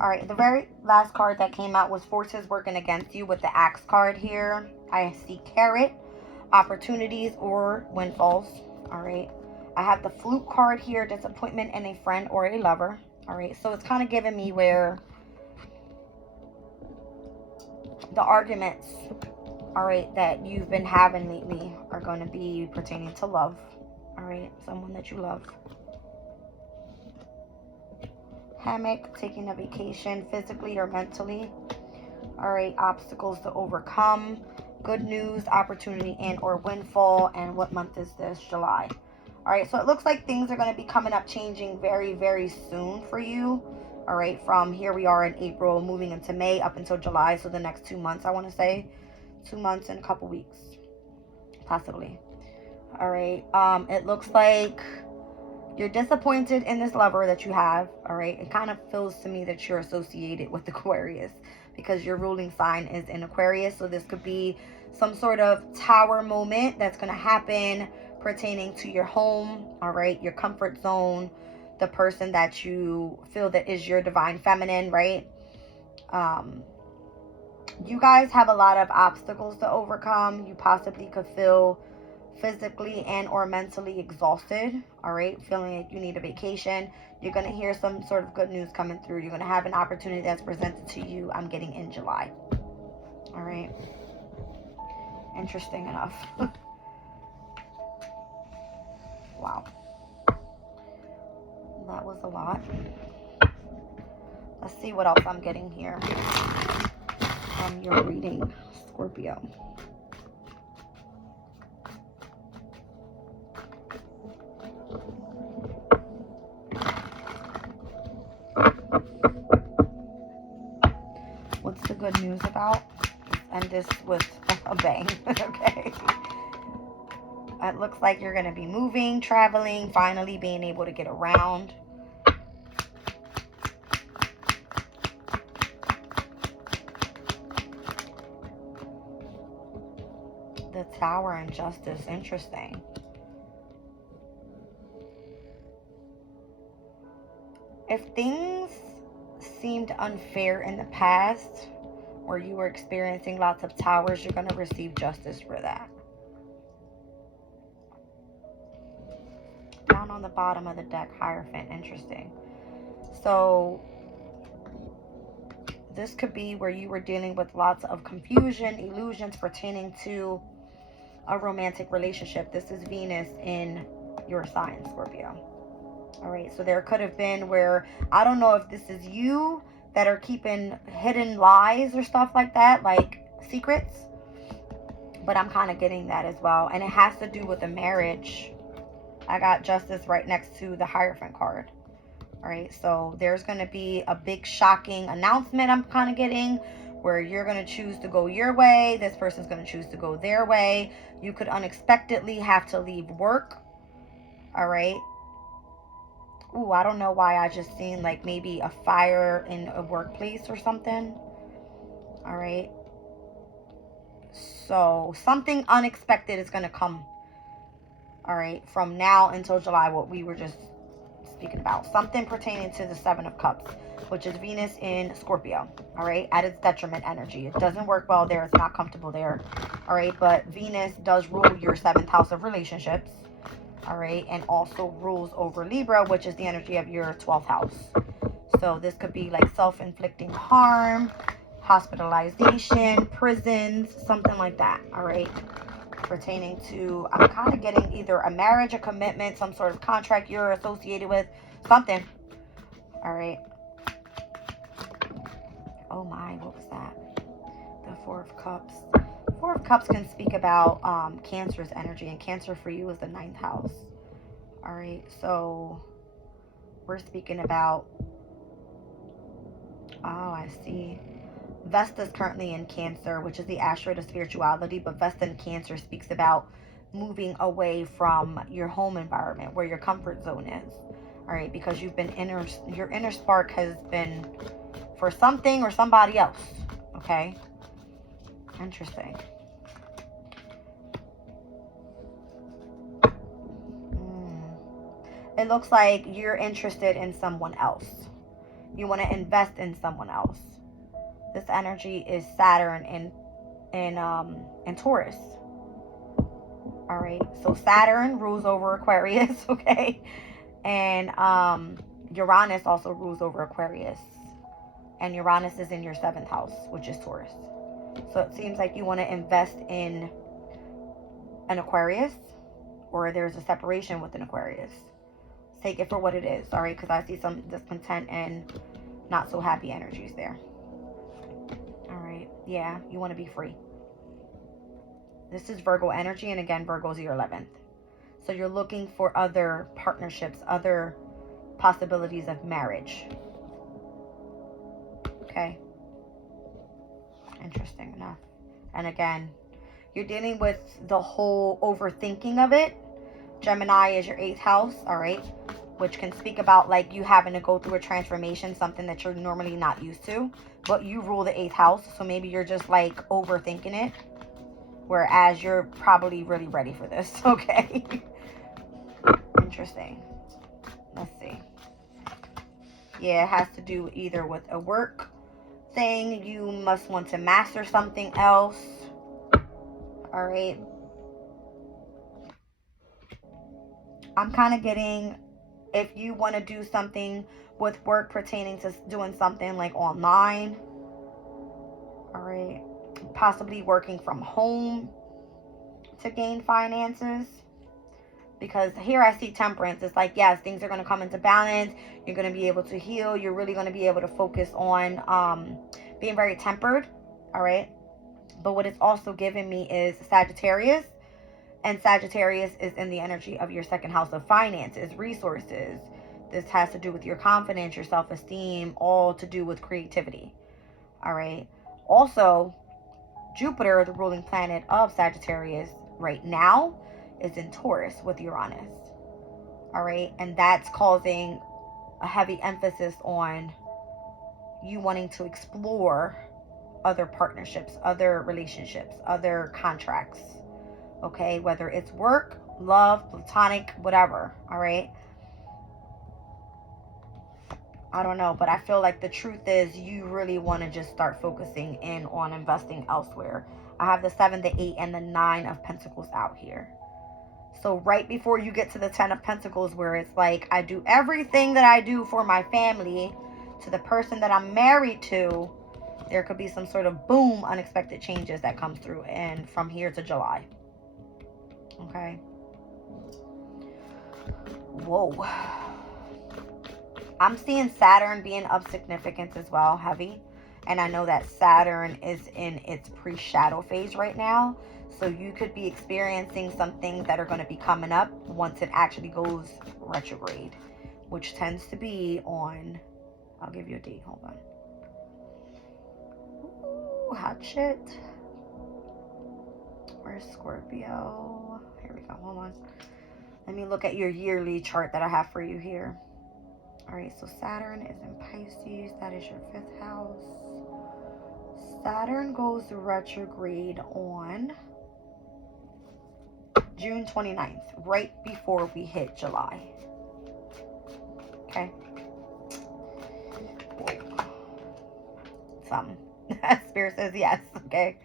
All right, the very last card that came out was forces working against you with the axe card here. I see carrot, opportunities, or windfalls. All right, I have the flute card here, disappointment in a friend or a lover. All right, so it's kind of giving me where the arguments, all right, that you've been having lately are going to be pertaining to love. All right, someone that you love. Hammock, taking a vacation physically or mentally. All right, obstacles to overcome, good news, opportunity, and or windfall. And what month is this? July. All right, so it looks like things are going to be coming up, changing very, very soon for you. All right, from here we are in April, moving into May up until July. So the next 2 months, I want to say 2 months and a couple weeks, possibly. All right, it looks like you're disappointed in this lover that you have. All right, it kind of feels to me that you're associated with Aquarius, because your ruling sign is in Aquarius. So this could be some sort of tower moment that's going to happen pertaining to your home, all right, your comfort zone, the person that you feel that is your divine feminine, right? You guys have a lot of obstacles to overcome. You possibly could feel physically and or mentally exhausted, all right, feeling like you need a vacation. You're going to hear some sort of good news coming through. You're going to have an opportunity that's presented to you, I'm getting, in July. All right, interesting enough. Wow, that was a lot. Let's see what else I'm getting here from your reading, Scorpio. What's the good news about? And this with a bang. Okay. It looks like you're going to be moving, traveling, finally being able to get around. The Tower and Justice. Interesting. If things seemed unfair in the past, or you were experiencing lots of towers, you're going to receive justice for that. Down on the bottom of the deck, Hierophant. Interesting. So This could be where you were dealing with lots of confusion, illusions pertaining to a romantic relationship. This is Venus in your sign, Scorpio. All right, so there could have been where, I don't know if this is you that are keeping hidden lies or stuff like that, like secrets, but I'm kind of getting that as well. And it has to do with a marriage. I got Justice right next to the Hierophant card. All right, so there's going to be a big shocking announcement I'm kind of getting, where you're going to choose to go your way. This person's going to choose to go their way. You could unexpectedly have to leave work. All right. Ooh, I don't know why I just seen like maybe a fire in a workplace or something. All right. So something unexpected is going to come. All right. From now until July, what we were just speaking about. Something pertaining to the Seven of Cups, which is Venus in Scorpio. All right. At its detriment energy. It doesn't work well there. It's not comfortable there. All right. But Venus does rule your 7th house of relationships. All right. And also rules over Libra, which is the energy of your 12th house. So this could be like self-inflicting harm, hospitalization, prisons, something like that. All right. Pertaining to, I'm kind of getting either a marriage, a commitment, some sort of contract you're associated with, something. All right. Oh my, what was that? The Four of Cups. Four of Cups can speak about Cancer's energy, and Cancer for you is the 9th house. All right, so we're speaking about, oh, I see. Vesta's currently in Cancer, which is the asteroid of spirituality, but Vesta in Cancer speaks about moving away from your home environment, where your comfort zone is. All right, because you've been your inner spark has been for something or somebody else. Okay, interesting. It looks like you're interested in someone else. You want to invest in someone else. This energy is Saturn in Taurus. All right. So Saturn rules over Aquarius, okay? And Uranus also rules over Aquarius. And Uranus is in your 7th house, which is Taurus. So it seems like you want to invest in an Aquarius, or there's a separation with an Aquarius. Take it for what it is, all right? Because I see some discontent and not so happy energies there. All right, yeah, you want to be free. This is Virgo energy, and again, Virgo's your 11th. So you're looking for other partnerships, other possibilities of marriage. Okay. Interesting enough. And again, you're dealing with the whole overthinking of it. Gemini is your 8th house, all right? Which can speak about like you having to go through a transformation, something that you're normally not used to. But you rule the 8th house, so maybe you're just like overthinking it. Whereas you're probably really ready for this, okay? Interesting. Let's see. Yeah, it has to do either with a work thing. You must want to master something else. All right. I'm kind of getting, if you want to do something with work pertaining to doing something like online. All right. Possibly working from home to gain finances. Because here I see Temperance. It's like, yes, things are going to come into balance. You're going to be able to heal. You're really going to be able to focus on being very tempered. All right. But what it's also giving me is Sagittarius. And Sagittarius is in the energy of your 2nd house of finances, resources. This has to do with your confidence, your self-esteem, all to do with creativity. All right. Also, Jupiter, the ruling planet of Sagittarius right now, is in Taurus with Uranus. All right. And that's causing a heavy emphasis on you wanting to explore other partnerships, other relationships, other contracts. Okay. Whether it's work, love, platonic, whatever. All right. I don't know, but I feel like the truth is you really want to just start focusing in on investing elsewhere. I have the 7, the 8, and the 9 of Pentacles out here. So right before you get to the 10 of Pentacles, where it's like, I do everything that I do for my family to the person that I'm married to, There could be some sort of boom, unexpected changes that comes through, and from here to July. Okay. Whoa. I'm seeing Saturn being of significance as well, heavy. And I know that Saturn is in its pre-shadow phase right now. So you could be experiencing some things that are going to be coming up once it actually goes retrograde, which tends to be on, I'll give you a date, hold on. Ooh, hot shit. Where's Scorpio? Here we go, hold on. Let me look at your yearly chart that I have for you here. All right, so Saturn is in Pisces. That is your 5th house. Saturn goes retrograde on June 29th, right before we hit July. Okay. Something. Spirit says yes, okay.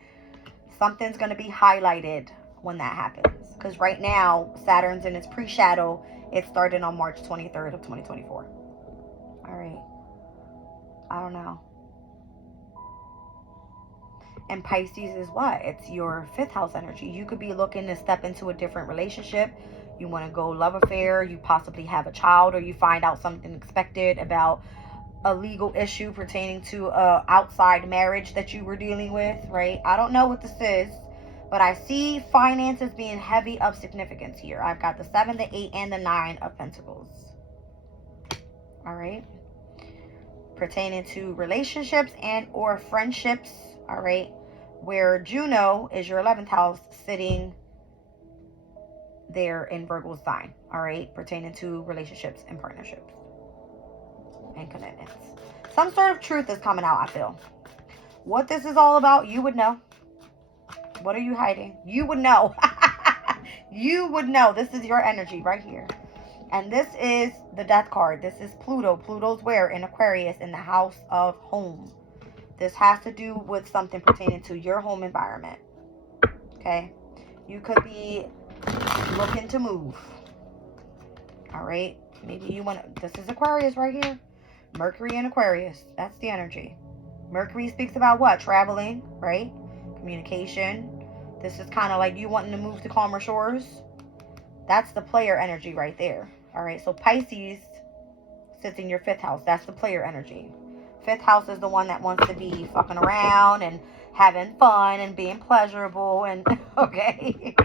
Something's going to be highlighted when that happens. Because right now, Saturn's in its pre-shadow. It started on March 23rd of 2024. All right. I don't know. And Pisces is what? It's your 5th house energy. You could be looking to step into a different relationship. You want to go love affair. You possibly have a child, or you find out something unexpected about a legal issue pertaining to a outside marriage that you were dealing with, right? I don't know what this is, but I see finances being heavy of significance here. I've got the 7, the 8, and the 9 of Pentacles. All right. Pertaining to relationships and or friendships, all right, where Juno is your 11th house sitting there in Virgo's sign, all right, pertaining to relationships and partnerships and commitments. Some sort of truth is coming out, I feel. What this is all about, you would know. What are you hiding? You would know. You would know. This is your energy right here. And this is the death card. This is Pluto. Pluto's where? In Aquarius, in the house of home. This has to do with something pertaining to your home environment. Okay? You could be looking to move. All right? Maybe you want to... This is Aquarius right here. Mercury in Aquarius. That's the energy. Mercury speaks about what? Traveling, right? Communication. This is kind of like you wanting to move to calmer shores. That's the player energy right there. All right, so Pisces sits in your 5th house. That's the player energy. 5th house is the one that wants to be fucking around and having fun and being pleasurable and, okay.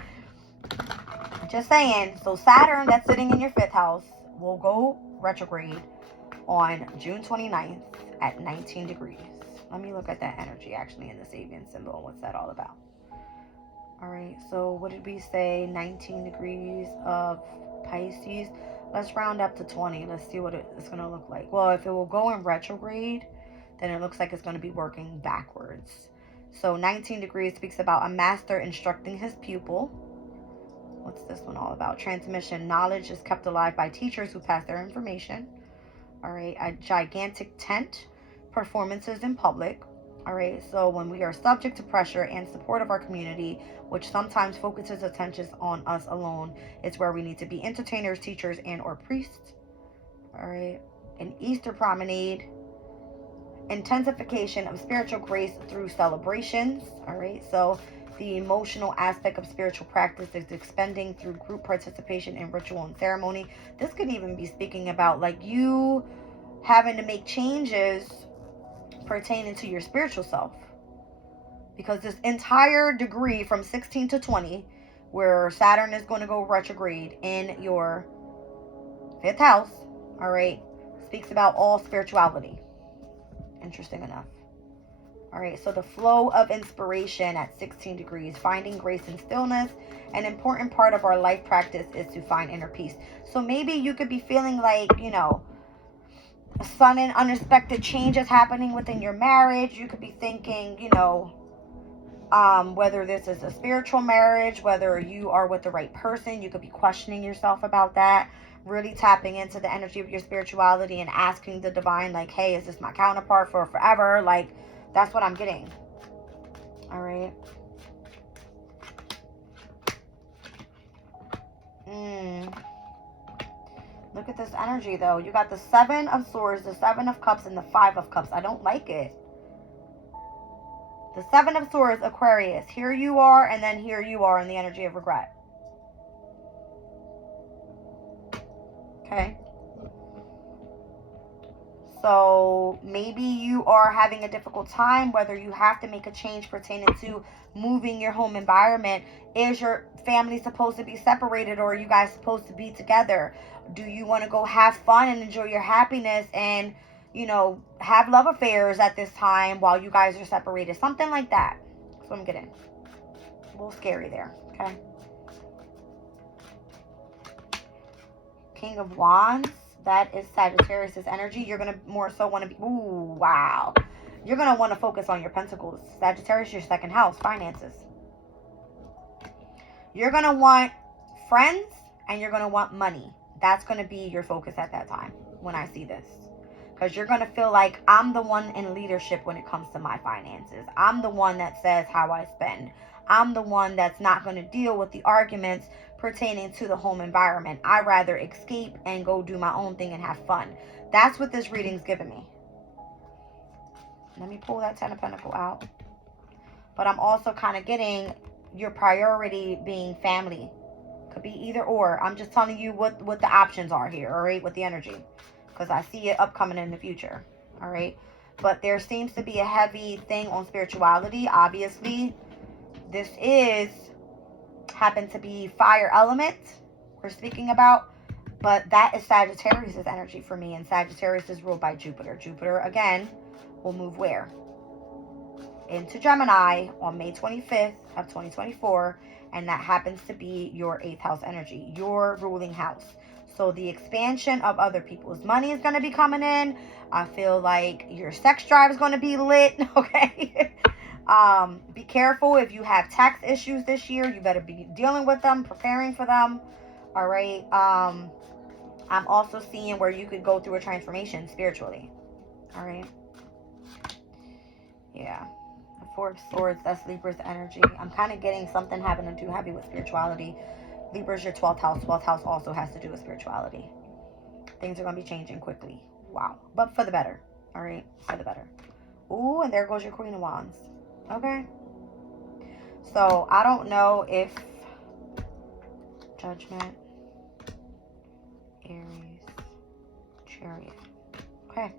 Just saying. So Saturn, that's sitting in your 5th house, will go retrograde on June 29th at 19 degrees. Let me look at that energy actually in the Sabian symbol. What's that all about? All right, so what did we say? 19 degrees of Pisces. Let's round up to 20. Let's see what it's going to look like. Well, if it will go in retrograde, then it looks like it's going to be working backwards. So 19 degrees speaks about a master instructing his pupil. What's this one all about? Transmission. Knowledge is kept alive by teachers who pass their information. All right, a gigantic tent. Performances in public. All right, so when we are subject to pressure and support of our community, which sometimes focuses attention on us alone, it's where we need to be entertainers, teachers, and or priests. All right, an Easter promenade, intensification of spiritual grace through celebrations. All right, so the emotional aspect of spiritual practice is expending through group participation in ritual and ceremony. This could even be speaking about like you having to make changes pertaining to your spiritual self, because this entire degree from 16 to 20, where Saturn is going to go retrograde in your 5th house, all right, speaks about all spirituality. Interesting enough. All right, so the flow of inspiration at 16 degrees, finding grace in stillness. An important part of our life practice is to find inner peace. So maybe you could be feeling like, you know, sudden unexpected changes happening within your marriage. You could be thinking, you know, whether this is a spiritual marriage, whether you are with the right person, you could be questioning yourself about that, really tapping into the energy of your spirituality and asking the divine, like, hey, is this my counterpart for forever? Like, that's what I'm getting. All right. Look at this energy, though. You got the 7 of Swords, the 7 of Cups, and the 5 of Cups. I don't like it. The Seven of Swords, Aquarius. Here you are, and then here you are in the energy of regret. Okay. So maybe you are having a difficult time, whether you have to make a change pertaining to moving your home environment. Is your family supposed to be separated, or are you guys supposed to be together? Do you want to go have fun and enjoy your happiness and, you know, have love affairs at this time while you guys are separated? Something like that. That's what I'm getting. A little scary there. Okay. King of Wands. That is Sagittarius' energy. You're going to more so want to be... Ooh, wow. You're going to want to focus on your pentacles. Sagittarius, your second house, finances. You're going to want friends and you're going to want money. That's going to be your focus at that time when I see this. Because you're going to feel like I'm the one in leadership when it comes to my finances. I'm the one that says how I spend. I'm the one that's not going to deal with the arguments pertaining to the home environment. I rather escape and go do my own thing and have fun. That's what this reading's giving me. Let me pull that Ten of Pentacles out. But I'm also kind of getting your priority being family. Could be either or. I'm just telling you what the options are here, all right, with the energy. Because I see it upcoming in the future, all right? But there seems to be a heavy thing on spirituality. Obviously, this happen to be fire element we're speaking about, but that is Sagittarius' energy for me, and Sagittarius is ruled by Jupiter. Jupiter, again, will move where? Into Gemini on May 25th of 2024, and that happens to be your 8th house energy, your ruling house. So the expansion of other people's money is going to be coming in. I feel like your sex drive is going to be lit, okay? Be careful if you have tax issues this year. You better be dealing with them, preparing for them. All right. I'm also seeing where you could go through a transformation spiritually. All right. Yeah. The Four of Swords, that's Libra's energy. I'm kind of getting something having to do heavy with spirituality. Libra's your 12th house. 12th house also has to do with spirituality. Things are going to be changing quickly. Wow. But for the better. All right. For the better. Ooh, and there goes your Queen of Wands. Okay. So, I don't know if Judgment, Aries, Chariot. Okay.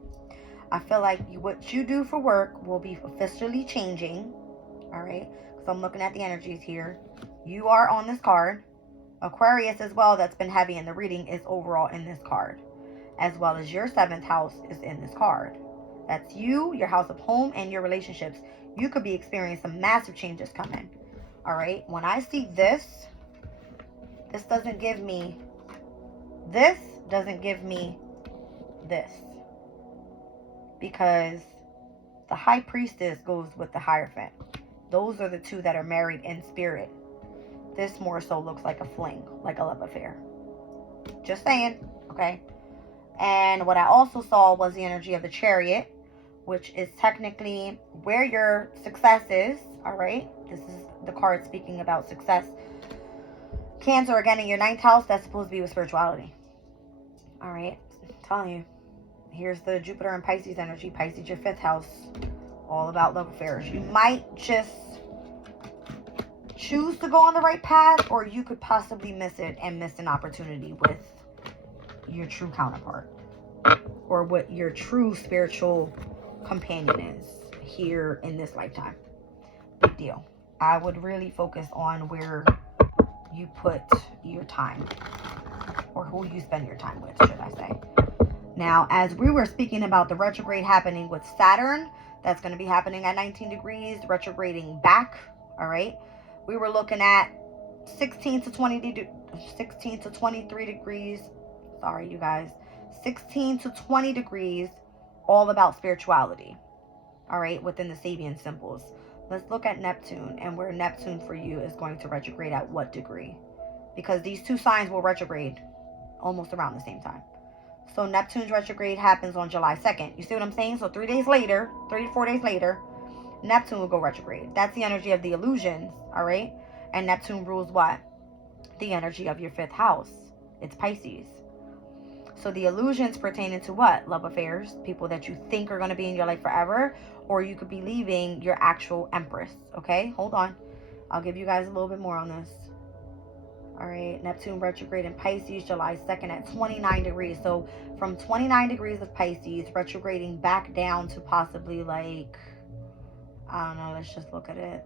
I feel like what you do for work will be officially changing. All right. Because I'm looking at the energies here. You are on this card. Aquarius as well, that's been heavy in the reading, is overall in this card. As well as your 7th house is in this card. That's you, your house of home, and your relationships. You could be experiencing some massive changes coming. All right. When I see this doesn't give me this. Doesn't give me this. Because the High Priestess goes with the Hierophant. Those are the two that are married in spirit. This more so looks like a fling, like a love affair. Just saying. Okay. And what I also saw was the energy of the Chariot, which is technically where your success is. All right. This is the card speaking about success. Cancer, again, in your 9th house, that's supposed to be with spirituality. All right. I'm telling you. Here's the Jupiter and Pisces energy. Pisces, your 5th house. All about love affairs. You might just choose to go on the right path, or you could possibly miss it and miss an opportunity with your true counterpart, or what your true spiritual companion is here in this lifetime. Big deal. I would really focus on where you put your time, or who you spend your time with, should I say. Now, as we were speaking about the retrograde happening with Saturn, that's going to be happening at 19 degrees, retrograding back. All right. We were looking at 16 to 23 degrees. Sorry, you guys. 16 to 20 degrees, all about spirituality. All right, within the Sabian symbols. Let's look at Neptune and where Neptune for you is going to retrograde at what degree. Because these two signs will retrograde almost around the same time. So Neptune's retrograde happens on July 2nd. You see what I'm saying? So 3 to 4 days later, Neptune will go retrograde. That's the energy of the illusions, all right? And Neptune rules what? The energy of your 5th house. It's Pisces. So the illusions pertaining to what? Love affairs, people that you think are going to be in your life forever, or you could be leaving your actual empress. Okay, hold on. I'll give you guys a little bit more on this. All right, Neptune retrograde in Pisces, July 2nd at 29 degrees. So from 29 degrees of Pisces, retrograding back down to possibly like, I don't know, let's just look at it.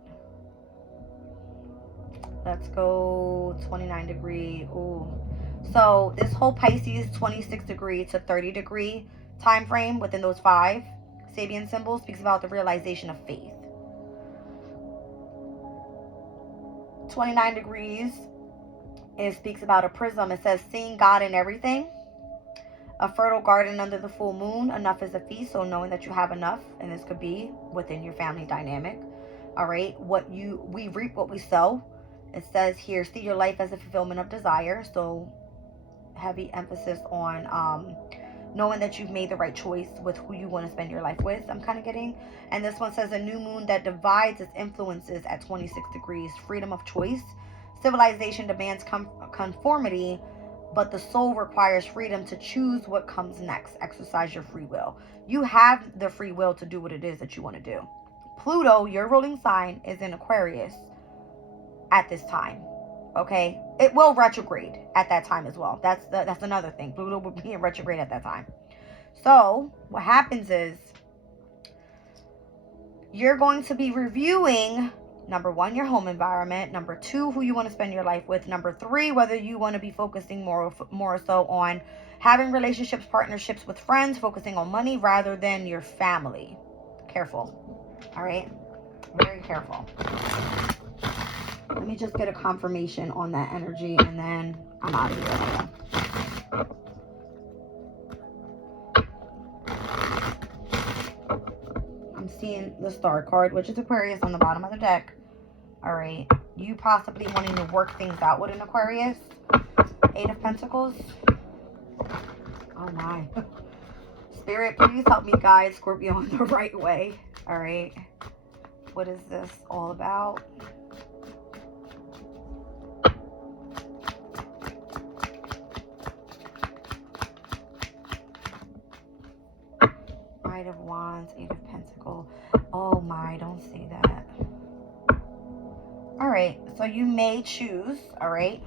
Let's go 29 degree. Ooh. So this whole Pisces 26 degree to 30 degree time frame within those 5 Sabian symbols speaks about the realization of faith. 29 degrees, it speaks about a prism. It says seeing God in everything. A fertile garden under the full moon. Enough is a feast. So knowing that you have enough, and this could be within your family dynamic. All right. We reap what we sow. It says here, see your life as a fulfillment of desire. So heavy emphasis on knowing that you've made the right choice with who you want to spend your life with, I'm kind of getting. And this one says a new moon that divides its influences at 26 degrees. Freedom of choice. Civilization demands conformity, but the soul requires freedom to choose what comes next. Exercise your free will. You have the free will to do what it is that you want to do. Pluto, your ruling sign, is in Aquarius at this time. Okay, it will retrograde at that time as well. That's another thing. Pluto will be in retrograde at that time. So what happens is you're going to be reviewing, number 1, your home environment. Number 2, who you want to spend your life with. Number 3, whether you want to be focusing more so on having relationships, partnerships with friends, focusing on money rather than your family. Careful. All right, very careful. Let me just get a confirmation on that energy, and then I'm out of here. I'm seeing the Star card, which is Aquarius on the bottom of the deck. All right. You possibly wanting to work things out with an Aquarius. 8 of Pentacles. Oh, my. Spirit, please help me guide Scorpio in the right way. All right. What is this all about? Knight of Wands, 8 of Pentacles. Oh my, don't say that. All right, so you may choose, all right?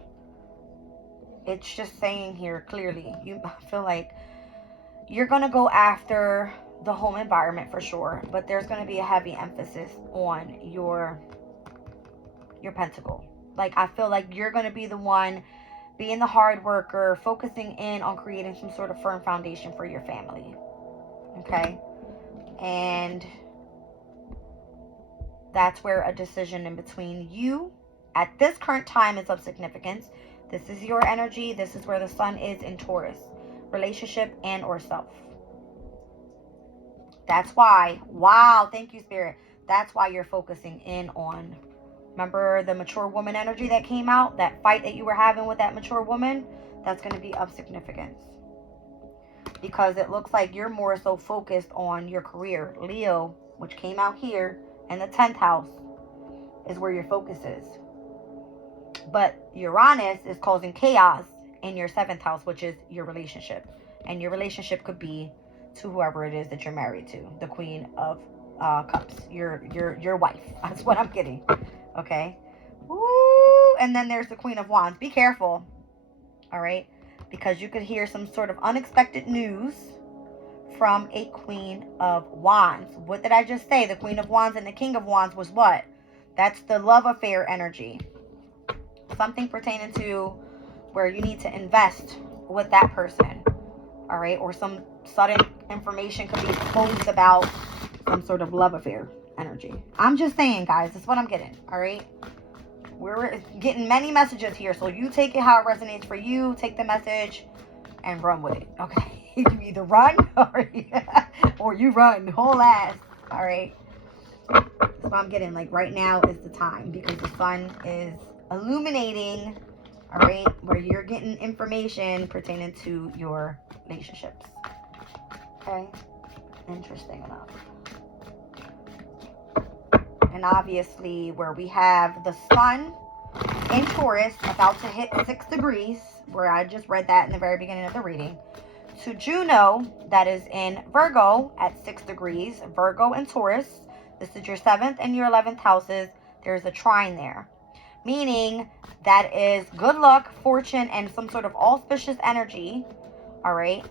It's just saying here clearly, you feel like you're going to go after the home environment for sure, but there's going to be a heavy emphasis on your pentacle. Like, I feel like you're going to be the one being the hard worker, focusing in on creating some sort of firm foundation for your family. Okay, and that's where a decision in between you at this current time is of significance. This is your energy. This is where the sun is in Taurus. Relationship and or self. That's why, wow, thank you, Spirit. That's why you're focusing in on, remember the mature woman energy that came out? That fight that you were having with that mature woman? That's going to be of significance. Because it looks like you're more so focused on your career. Leo, which came out here, and the 10th house is where your focus is. But Uranus is causing chaos in your 7th house, which is your relationship. And your relationship could be to whoever it is that you're married to. The Queen of Cups. Your wife. That's what I'm getting. Okay. Woo! And then there's the Queen of Wands. Be careful. All right. Because you could hear some sort of unexpected news from a Queen of Wands. What did I just say? The Queen of Wands and the King of Wands was what? That's the love affair energy. Something pertaining to where you need to invest with that person. All right? Or some sudden information could be exposed about some sort of love affair energy. I'm just saying, guys. That's what I'm getting. All right? We're getting many messages here, so you take it how it resonates for you. Take the message and run with it, okay? You either run or you run whole ass, all right? That's what I'm getting. Like, right now is the time because the sun is illuminating, all right, where you're getting information pertaining to your relationships, okay? Interesting enough. And obviously, where we have the sun in Taurus about to hit 6 degrees, where I just read that in the very beginning of the reading. to Juno, that is in Virgo at 6 degrees, Virgo and Taurus. This is your 7th and your 11th houses. There's a trine there, meaning that is good luck, fortune, and some sort of auspicious energy, all right,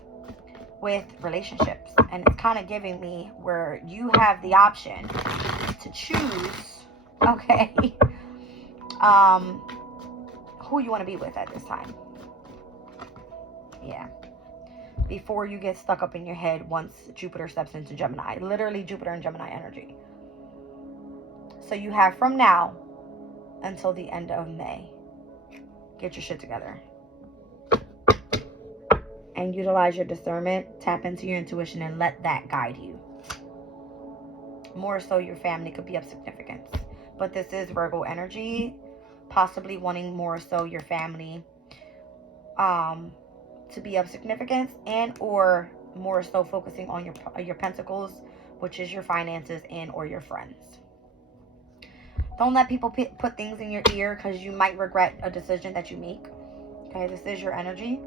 with relationships. And it's kind of giving me where you have the option to choose, okay, who you want to be with at this time. Yeah. Before you get stuck up in your head once Jupiter steps into Gemini. Literally Jupiter and Gemini energy. So you have from now until the end of May. Get your shit together. And utilize your discernment. Tap into your intuition and let that guide you. More so your family could be of significance. But this is Virgo energy. Possibly wanting more so your family to be of significance, and or more so focusing on your pentacles, which is your finances and or your friends. Don't let people put things in your ear because you might regret a decision that you make. Okay, this is your energy.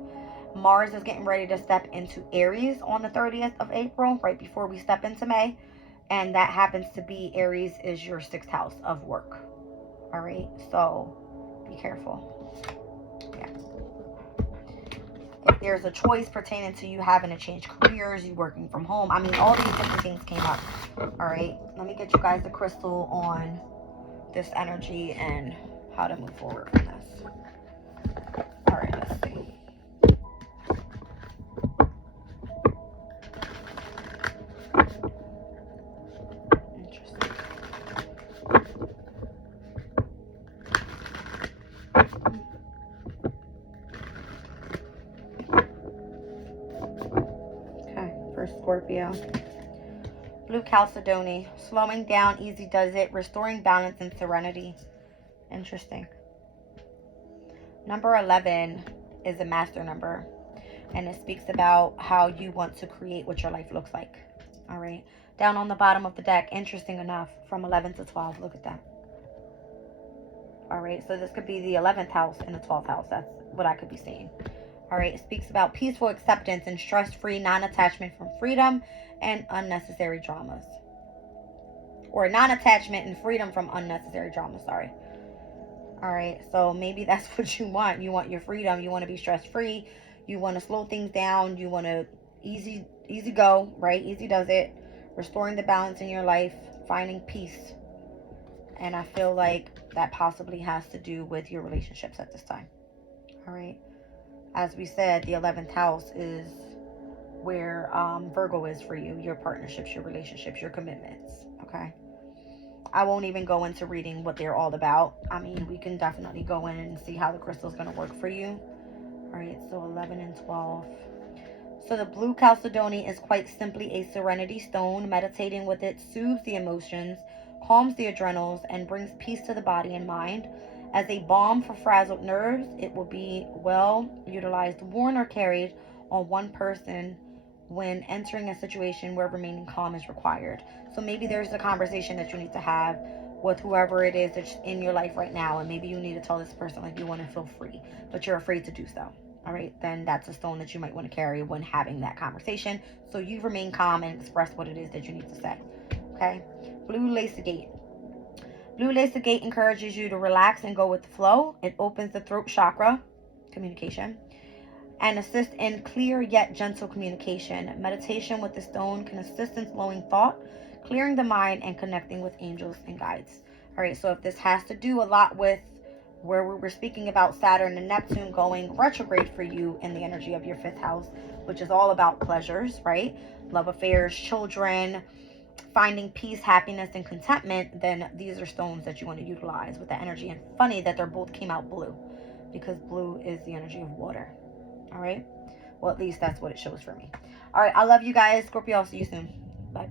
Mars is getting ready to step into Aries on the 30th of April, right before we step into May. And that happens to be, Aries is your 6th house of work. All right, so be careful. Yeah. If there's a choice pertaining to you having to change careers, you working from home, I mean, all these different things came up. All right, let me get you guys the crystal on this energy and how to move forward from this. All right, let's see. Interesting. Okay, for Scorpio. Blue Chalcedony, slowing down, easy does it, restoring balance and serenity. Interesting. Number 11 is a master number, and it speaks about how you want to create what your life looks like. All right. Down on the bottom of the deck, interesting enough, from 11 to 12. Look at that. All right. So this could be the 11th house and the 12th house. That's what I could be seeing. All right. It speaks about peaceful acceptance and stress-free non-attachment from freedom and unnecessary dramas. Or non-attachment and freedom from unnecessary drama. Sorry. All right. So maybe that's what you want. You want your freedom. You want to be stress-free. You want to slow things down. You want to easy go, right? Easy does it. Restoring the balance in your life. Finding peace. And I feel like that possibly has to do with your relationships at this time. All right. As we said, the 11th house is where Virgo is for you. Your partnerships, your relationships, your commitments. Okay. I won't even go into reading what they're all about. I mean, we can definitely go in and see how the crystal is going to work for you. All right. So 11 and 12. So the blue chalcedony is quite simply a serenity stone. Meditating with it soothes the emotions, calms the adrenals, and brings peace to the body and mind. As a balm for frazzled nerves, it will be well utilized, worn, or carried on one person when entering a situation where remaining calm is required. So maybe there's a conversation that you need to have with whoever it is that's in your life right now, and maybe you need to tell this person like you want to feel free, but you're afraid to do so. All right, then that's a stone that you might want to carry when having that conversation, so you remain calm and express what it is that you need to say. Okay. Blue lace agate. Blue lace agate encourages you to relax and go with the flow. It opens the throat chakra, communication, and assists in clear yet gentle communication. Meditation with the stone can assist in slowing thought, clearing the mind, and connecting with angels and guides. All right, so if this has to do a lot with where we were speaking about Saturn and Neptune going retrograde for you in the energy of your 5th house, which is all about pleasures, right? Love affairs, children, finding peace, happiness, and contentment, then these are stones that you want to utilize with the energy. And funny that they're both came out blue, because blue is the energy of water. All right. Well, at least that's what it shows for me. All right. I love you guys. Scorpio, I'll see you soon. Bye.